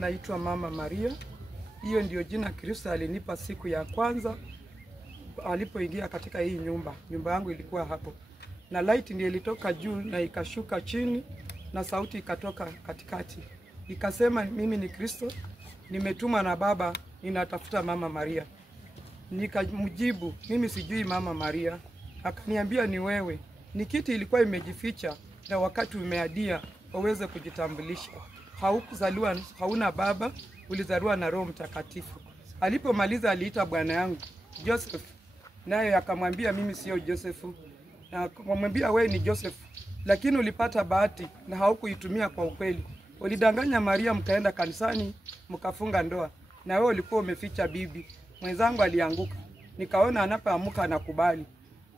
Naitwa Mama Maria. Hiyo ndio jina Kristo alinipa siku ya kwanza alipoingia katika hii nyumba. Nyumba yangu ilikuwa hapo. Na light ndio ilitoka juu na ikashuka chini na sauti ikatoka katikati. Ikasema mimi ni Kristo, nimetumwa na Baba, ninatafuta Mama Maria. Nikamjibu, mimi sijui Mama Maria. Akaniambia ni wewe. Ni kiti ilikuwa imejificha na wakati umeadia waweze kujitambulisha. Haukuzaliwa, hauna baba, ulizaliwa na Roho Mtakatifu. Alipomaliza aliita bwana yangu Joseph, naye akamwambia mimi sio Joseph. Na akamwambia wewe ni Joseph, lakini ulipata bahati na haukuitumia kwa ukweli. Ulidanganya Maria, mkaenda kanisani, mkafunga ndoa, na wewe ulikuwa umeficha bibi. Mwenzangu alianguka. Nikaona anapoamka anakubali.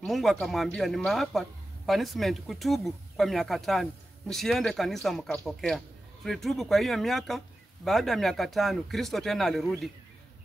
Mungu akamwambia nimewapa punishment kutubu kwa miaka 5. Msiende kanisa mkapokea. Tulitubu kwa hiyo miaka. Baada ya miaka 5 Kristo tena alirudi.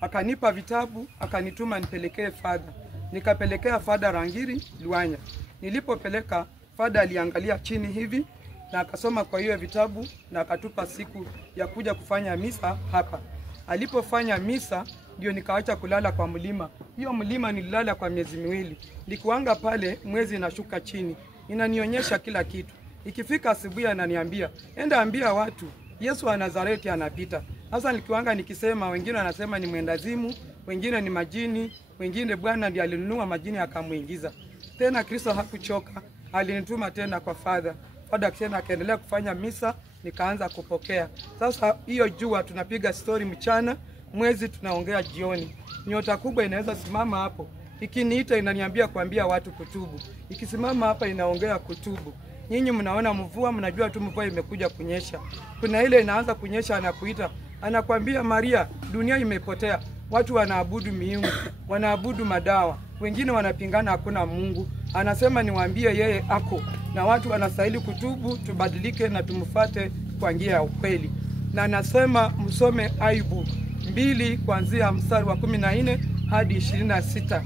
Akanipa vitabu, akanituma nipelekee Father. Nikapelekea Father Rangiri Luanya. Nilipopeleka Father aliangalia chini hivi na akasoma kwa hiyo vitabu na akatupa siku ya kuja kufanya misa hapa. Alipofanya misa ndio nikaacha kulala kwa mlima. Hiyo mlima nililala kwa miezi 2. Nikuanga pale mwezi inashuka chini. Inanionyesha kila kitu. Ikifika asubuhi ananiambia, enda ambia watu Yesu wa Nazareti anapita. Sasa nikiwanga nikisema, wengine wanasema ni mwendazimu, wengine ni majini, wengine Bwana ndiye alinunua majini akamuingiza. Tena Kristo hakuchoka, alinituma tena kwa Father. Father tena akaendelea kufanya misa, nikaanza kupokea. Sasa hiyo jua tunapiga story mchana, mwezi tunaongea jioni. Nyota kubwa inaweza simama hapo. Ikiniita inaniambia kuambia watu kutubu. Ikisimama hapa inaongea kutubu. Nyinyi mnaona mvua, mnajua tu mvua imekuja kunyesha. Kuna ile inaanza kunyesha anakuita, anakuambia Maria, dunia imepotea. Watu wanaabudu miungu, wanaabudu madawa. Wengine wanapingana hakuna Mungu. Anasema niwaambie yeye ako. Na watu wanastahili kutubu, tubadilike na tumfuate kwa njia ya ukweli. Na anasema msome Ayubu 2 kuanzia mstari wa 14 hadi 26.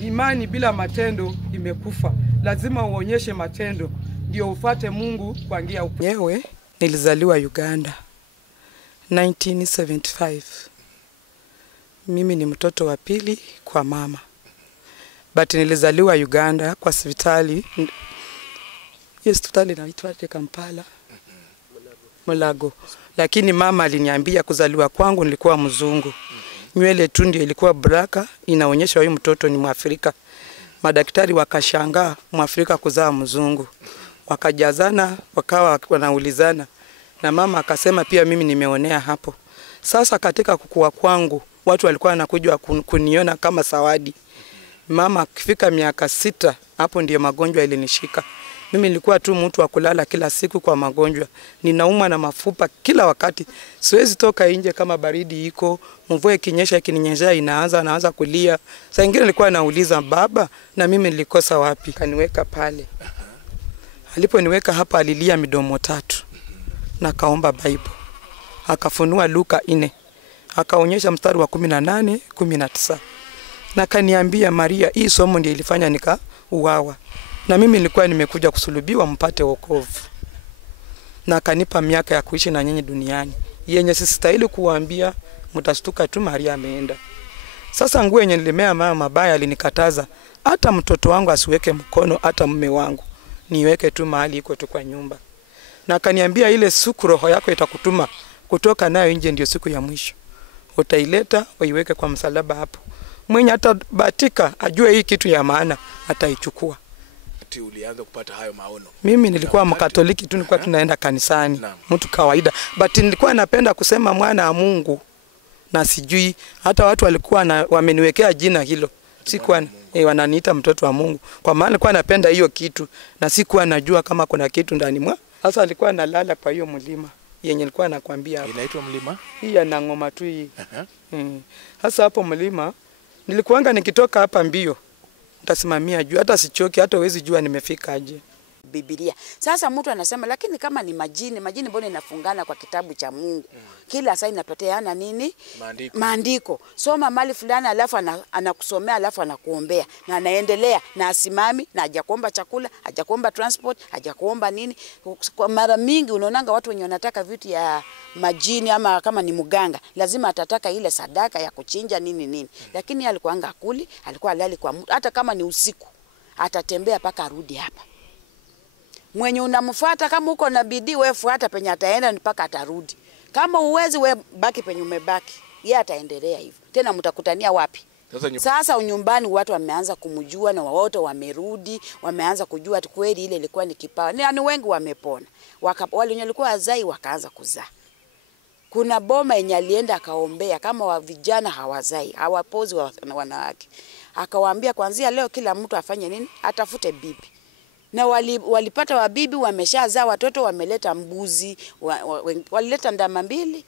Imani bila matendo imekufa. Lazima uonyeshe matendo ndio ufate Mungu kwa njia ya ukweli. Nyewe nilizaliwa Uganda 1975. Mimi ni mtoto wa pili kwa mama. But nilizaliwa Uganda kwa hospitali. Hospitali inaitwa Kampala. Mulago. Lakini mama aliniambia kuzaliwa kwangu nilikuwa mzungu. nywele tu ndio ilikuwa black, inaonyesha huyu mtoto ni Mwafrika. Madaktari wakashangaa Mwafrika kuzaa mzungu. Wakajazana, wakawa wanaulizana. Na mama akasema pia mimi nimeonea hapo. Sasa katika kukua kwangu, watu walikuwa wanakuja kuniona kama zawadi. Mama akifika miaka 6, hapo ndio magonjwa ilinishika. Mimi nilikuwa tu mtu wa kulala kila siku kwa magonjwa. Ninaumwa na mafupa kila wakati. Siwezi toka nje kama baridi iko, mvua ikinyesha ikininyesha naanza kulia. Saa nyingine nilikuwa nauliza baba, na mimi nilikosa wapi? Kaniweka pale. Aliponiweka hapa alilia midomo 3. Na kaomba Bible. Akafunua Luka 4. Akaonyesha mstari wa 18, 19. Na kaniambia Maria, hii somo ndio ilifanya nikauawa. Na mimi nilikuwa nimekuja kusulubiwa mpate wokovu. Na akanipa miaka ya kuishi na nyinyi duniani. Yenye sistahili kuambia, mtashtuka tu Maria ameenda. Sasa nguo yenye nilimea mama mabaya alinikataza. Hata mtoto wangu asiweke mkono, hata mume wangu. Niweke tu mahali iko tu kwa nyumba. Na akaniambia ile siku roho yako itakutuma kutoka nayo nje ndio siku ya mwisho. Utaileta uiweke kwa msalaba hapo. Mwenye atabatika ajue hii kitu ya maana ataichukua. Ulianza kupata hayo maono? Mimi nilikuwa Mkatoliki tu, nilikuwa tunaenda kanisani, mtu kawaida. But nilikuwa napenda kusema mwana wa Mungu. Na sijui hata watu walikuwa wameniwekea jina hilo. Sikuwa wananiita mtoto wa Mungu. Kwa maana nilikuwa napenda hiyo kitu na sikuwa najua kama kuna kitu ndani mwa. Sasa alikuwa nalala kwa hiyo mlima yenye nilikuwa nakwambia hapo. Inaitwa mlima? Hii ya Nangoma tu hii. Sasa hapo mlima nilikuanga nikitoka hapa mbio. Nitasimamia juu hata sichoki, hata huwezi jua nimefika aje. Biblia. Sasa mtu anasema lakini kama ni majini mbona inafungana kwa kitabu cha Mungu? Kila saa inapoteana nini? Maandiko. Soma mali fulani alafu anakusomea alafu anakuombea na anaendelea na asimami na hajakuomba chakula, hajakuomba transport, hajakuomba nini. Kwa mara mingi unaonanga watu wenye wanataka vitu ya majini ama kama ni mganga, lazima atataka ile sadaka ya kuchinja nini. Lakini alikuwa akuli, alikuwa halali kwa mtu, hata kama ni usiku atatembea paka arudi hapa. Mwenye unamfuata kama uko na bidii wewe fuata penye ataenda mpaka atarudi. Kama uwezi wewe baki penye umebaki. Yeye ataendelea hivyo. Tena mtakutania wapi? Sasa nyumbani watu wameanza kumjua na wote wamerudi, wameanza kujua kweli ile ilikuwa ni kipawa. Ni wengi wamepona. Wale wenye walikuwa wazai wakaanza kuzaa. Kuna boma yenye alienda akaombea kama wa vijana hawazai, hawapozi wanawake. Akawaambia kuanzia leo kila mtu afanye nini? Atafute bibi. Na walipata wabibi wameshazaa watoto, wameleta mbuzi, walileta ndama 2.